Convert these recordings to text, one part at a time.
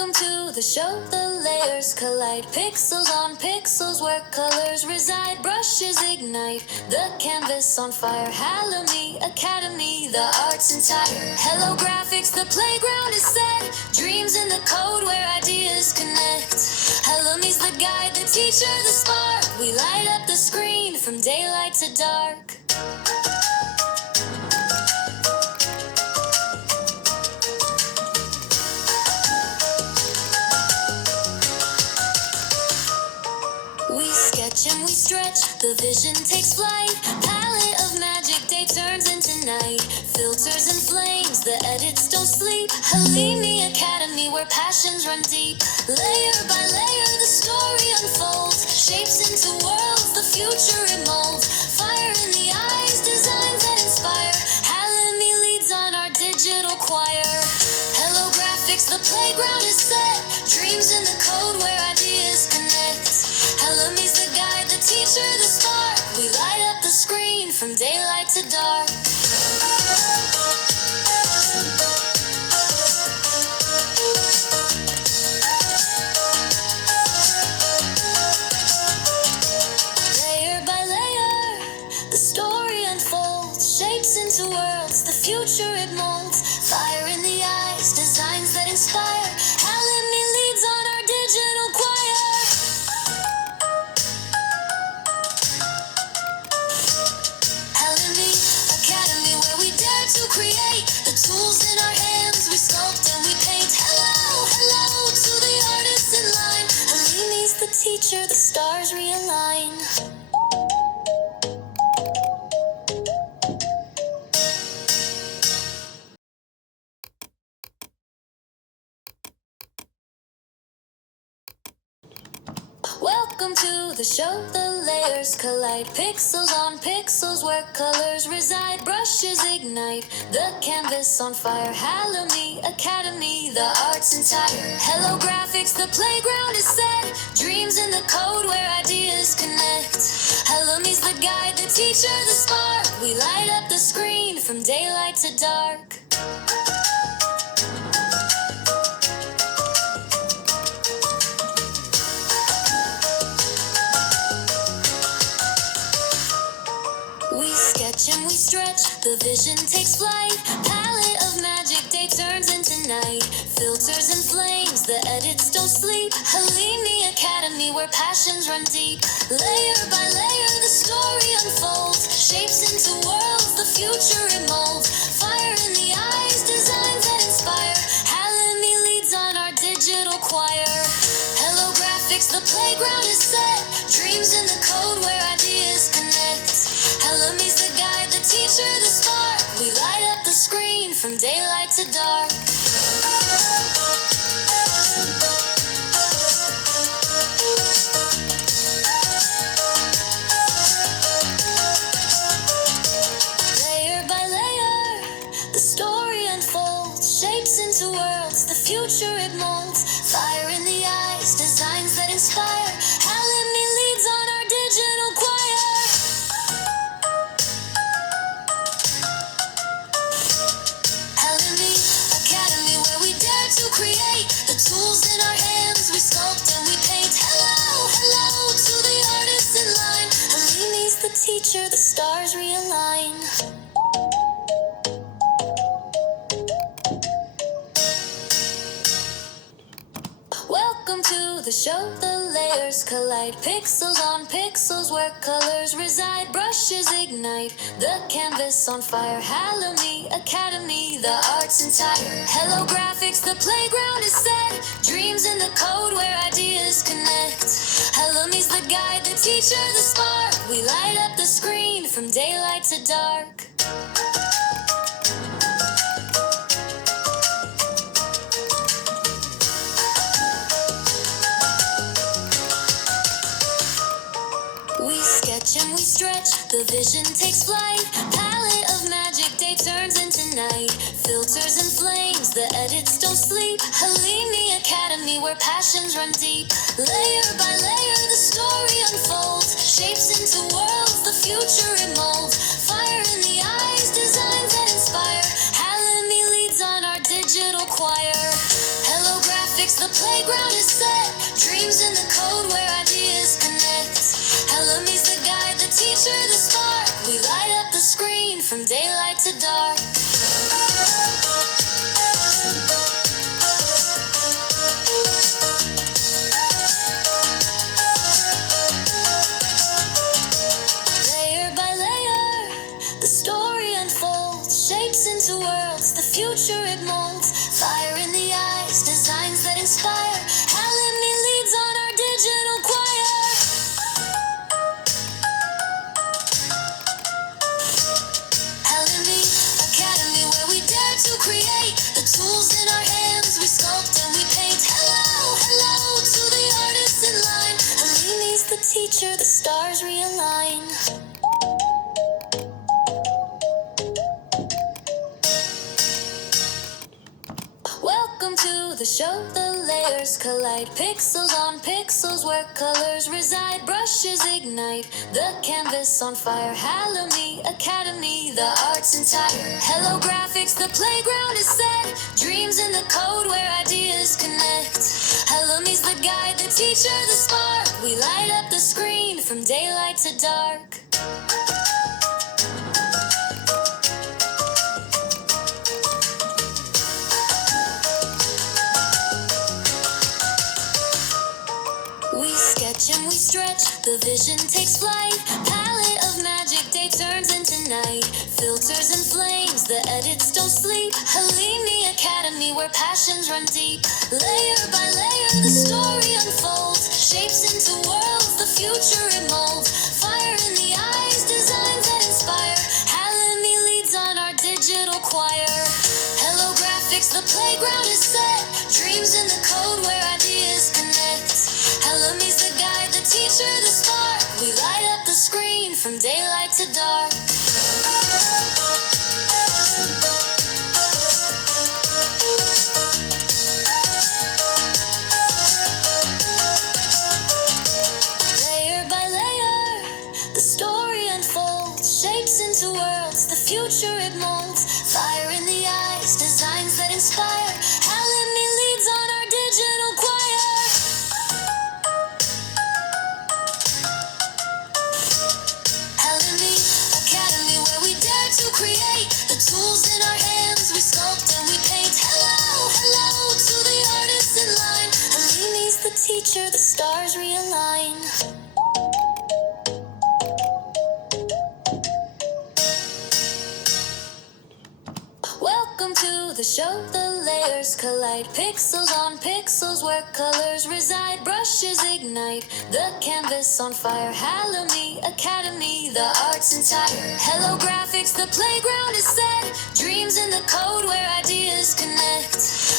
Welcome to the show, the layers collide. Pixels on pixels where colors reside. Brushes ignite, the canvas on fire. Halloween Academy, the art's entire. Hello graphics, the playground is set. Dreams in the code where ideas connect. Hello me's the guide, the teacher, the spark. We light up the screen from daylight to dark. And we stretch, the vision takes flight. Palette of magic, day turns into night. Filters and flames, the edits don't sleep. Halimi Academy, where passions run deep. Layer by layer, the story unfolds. Shapes into worlds, the future it molds. Fire in the eyes, designs that inspire. Halimi leads on our digital choir. Hello graphics, the playground is set. Dreams in the code where ideas connect. Halimi's the guide, the teacher, the spark. We light up the screen from daylight to dark. Layer by layer, the story unfolds. Shapes into worlds, the future it molds. Fire in the eyes, designs that inspire. Halimi leads on our digital choir. To create the tools in our hands, we sculpt and we paint. Hello, hello to the artists in line. Halimi's the teacher, the stars realign. Welcome to the show, the layers collide. Pixels on pixels where colors reside. Brushes ignite, the canvas on fire. Halimi Academy, the art's entire. Hello graphics, the playground is set. Dreams in the code where ideas connect. Halimi's the guide, the teacher, the spark. We light up the screen from daylight to dark. And we stretch, the vision takes flight. Palette of magic, day turns into night. Filters and flames, the edits don't sleep. Halimi Academy, where passions run deep. Layer by layer, the story unfolds. Shapes into worlds, the future it molds. Fire in the eyes, designs that inspire. Halimi leads on our digital choir. Hello graphics, the playground is set. Dreams in the code where ideas connect. Halimi's the guide, the teacher, the spark. We light up the screen from daylight to dark. Layer by layer, the story unfolds. Shapes into worlds, the future it molds. Fire in the eyes, designs that inspire. Halimi leads on our digital choir. To create the tools in our hands, we sculpt and we paint. Hello, hello to the artists in line. Halimi's the teacher, the stars realign. Welcome to the show, the layers collide. Pixels on pixels where colors reside. Brushes ignite, the canvas on fire. Halimi Academy, the art's entire. Hello graphics, the playground is set. Dreams in the code where ideas connect. Halimi's the guide, the teacher, the spark. We light up the screen from daylight to dark. And we stretch, the vision takes flight. Palette of magic, day turns into night. Filters and flames, the edits don't sleep. Halimi Academy, where passions run deep. Layer by layer, the story unfolds. Shapes into worlds, the future it molds. Fire in the eyes, designs that inspire. Halimi leads on our digital choir. Hello graphics, Holographics, the playground is set. Dreams in the code where ideas connect. Helome's the guide, the teacher, the spark. We light up the screen from daylight to dark. Layer by layer, the story unfolds, shapes into worlds, the future it molds. Fire in the eyes, designs that inspire. Helome leads on our digital choir. Helome Academy, where we dare to create. The tools in our hands, we sculpt and we paint. Hello, hello to the artists in line. Helene's the teacher, the stars realign. Welcome to the show, the layers collide. Pixels on pixels where colors reside. Brushes ignite, the canvas on fire. Helome Academy, the arts entire. Holographics, the playground is set. Dreams in the code where ideas connect. Helome's the guide, the teacher, the spark. We light up the screen from daylight to dark. We sketch and we stretch, the vision takes flight. Palette of magic, day turns into night. Filters and flames, the edits don't sleep. Helene Academy, where passions run deep. Layer by layer, the story unfolds. Shapes into worlds, the future it molds. Fire in the eyes, designs that inspire. Helene leads on our digital choir. Holographics, the playground is set. Dreams in the code where ideas connect. Helome's the guide, the teacher, the spark. We light up the screen from daylight to dark. Layer by layer, the story unfolds. Shapes into worlds, the future it molds. Fire in the eyes, designs that inspire. Helene leads on our digital choir. Helome Academy, where we dare to create. The tools in our hands, we sculpt and we paint. Hello, hello to the artists in line. Helene's the teacher, the stars realign. Welcome to the show, the layers collide. Pixels on pixels where colors reside. Brushes ignite, the canvas on fire. Helome Academy, the arts entire. Holographics, the playground is set. Dreams in the code where ideas connect.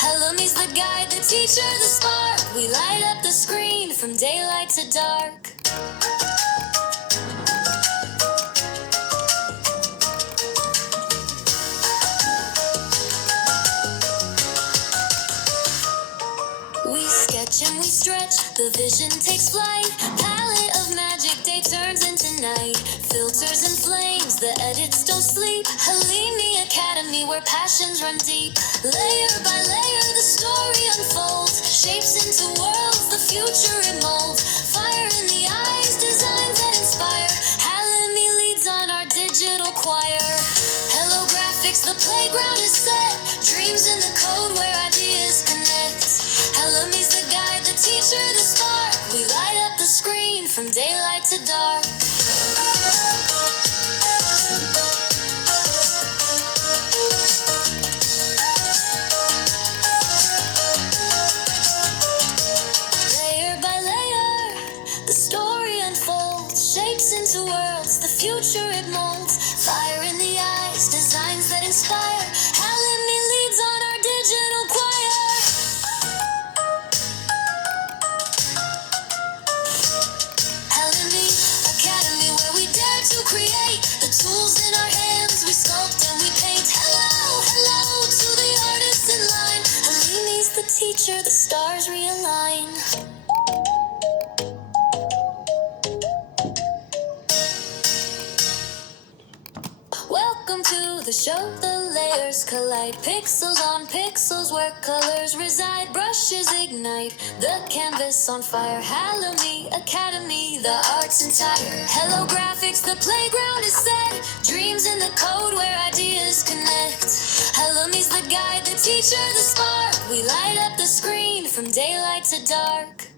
Helome's the guide, the teacher, the spark. We light up the screen from daylight to dark. We sketch and we stretch, the vision takes flight. Palette of magic, day turns into night. Filters and flames, the edits don't sleep. Helene Academy, where passions run deep. Layer by layer, the story unfolds. Shapes into worlds, the future it molds. Fire in the eyes, designs that inspire. Helene leads on our digital choir. Holographics, the playground is set. Dreams in the code where ideas connect. Helome's the guide, the teacher, the spark. We light up the screen from daylight to dark. Layer by layer, the story unfolds. Shapes into worlds, the future it molds. Fire in the eyes, designs that inspire. Helene leads on our digital choir. Helome Academy, where we dare to create. The tools in our hands, we sculpt and we paint. Hello, hello to the artists in line. Helene's the teacher, the stars realign. Welcome to the show, the layers collide. Pixels on pixels where colors reside. Brushes ignite, the canvas on fire. Halloween Academy, the art's entire. Hello graphics, the playground is set. Dreams in the code where ideas connect. Halloween's the guide, the teacher, the spark. We light up the screen from daylight to dark.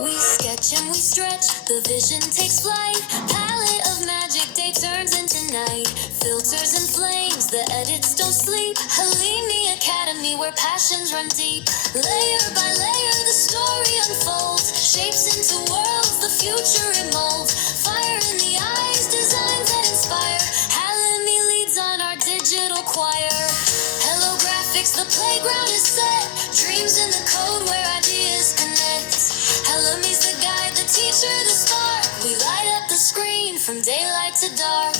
We sketch and we stretch, the vision takes flight. Palette of magic, day turns into night. Filters and flames, the edits don't sleep. Halimi Academy, where passions run deep. Layer by layer, the story unfolds. Shapes into worlds, the future it molds. Fire in the eyes, designs that inspire. Halimi leads on our digital choir. Hello graphics, the playground is set. Dreams in the code where ideas connect. Hallowe's the guide, the teacher, the spark. We light up the screen from daylight to dark.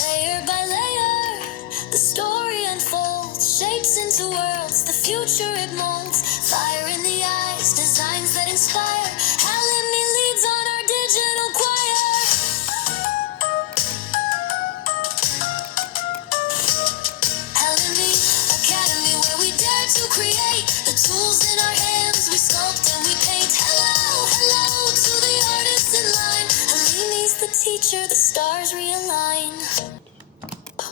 Layer by layer, the story unfolds. Shapes into worlds, the future it molds. Fire in the eyes, designs that inspire. Halloween leads on our digital choir. Academy, where we dare to create. The tools in our hands, we sculpt and we paint. Hello, hello to the artists in line. Halimi's the teacher, the stars realign.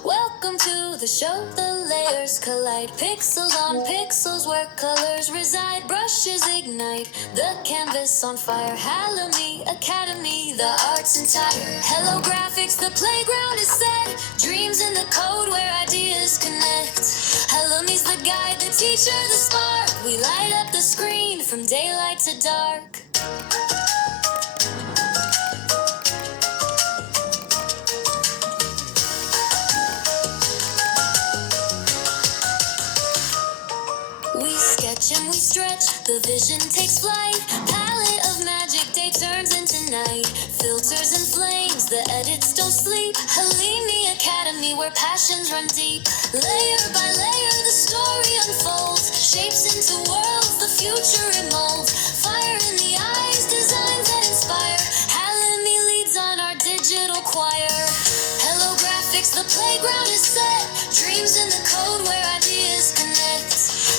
Welcome to the show, the layers collide. Pixels on pixels where colors reside. Brushes ignite, the canvas on fire. Halloween Academy, the art's entire. Hello graphics, the playground is set. Dreams in the code where ideas connect. Halloween's the guide, the teacher, the spark. We light up the screen from daylight to dark. We sketch and we stretch, the vision takes flight. Palette of magic, day turns into night. Filters and flames, the edits don't sleep. Halimi Academy, where passions run deep. Layer by layer, the story unfolds. Shapes into worlds, the future it molds. Fire in the eyes, designs that inspire. Halimi leads on our digital choir. Hello graphics, the playground is set. Dreams in the code where ideas connect.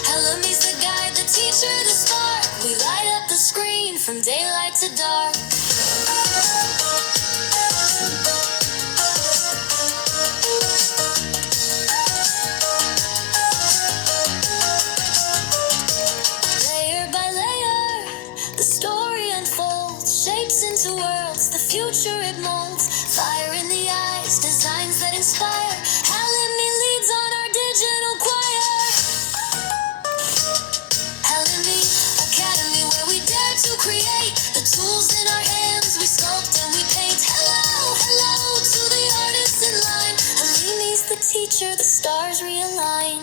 Hallowe's the guide, the teacher, the spark. We light up the screen from daylight to dark. Layer by layer, the story unfolds. Shapes into worlds, the future it molds. Fire in the eyes, designs that inspire. Halloween leads on our digital choir. Academy, where we dare to create. The tools in our hands, we sculpt and we paint. Hello, hello to the artists in line. Halimi's the teacher, the stars realign.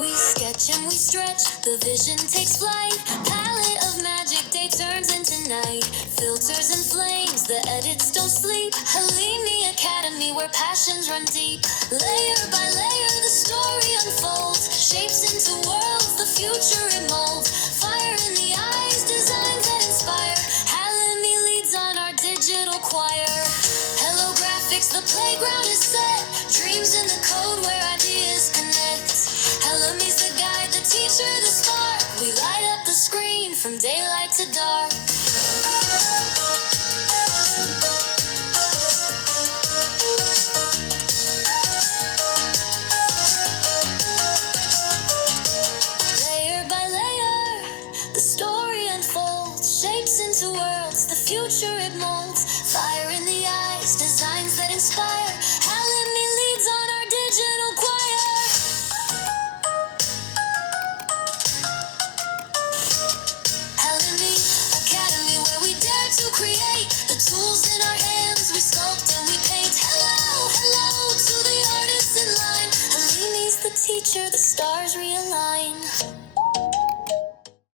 We sketch and we stretch, the vision takes flight. Palette of magic, day turns into night. Filters and flames, the edits don't sleep. Halimi Academy, where passions run deep. Layer by layer, the story unfolds. Shapes into worlds, the future it molds. Fire in the eyes, designs that inspire. Halimi leads on our digital choir. Hello graphics, the playground is set. Dreams in the code where ideas connect. Halimi's the guide, the teacher, the spark. We light up the screen from daylight to dark. Layer by layer, the story unfolds. Shapes into worlds, the future it molds. Fire in the eyes, designs that inspire. Halimi leads on our digital choir. Halimi Academy, where we dare to create. The tools in our hands, we sculpt and we paint. Hello, hello to the artists in line. Halimi's the teacher, the stars realign.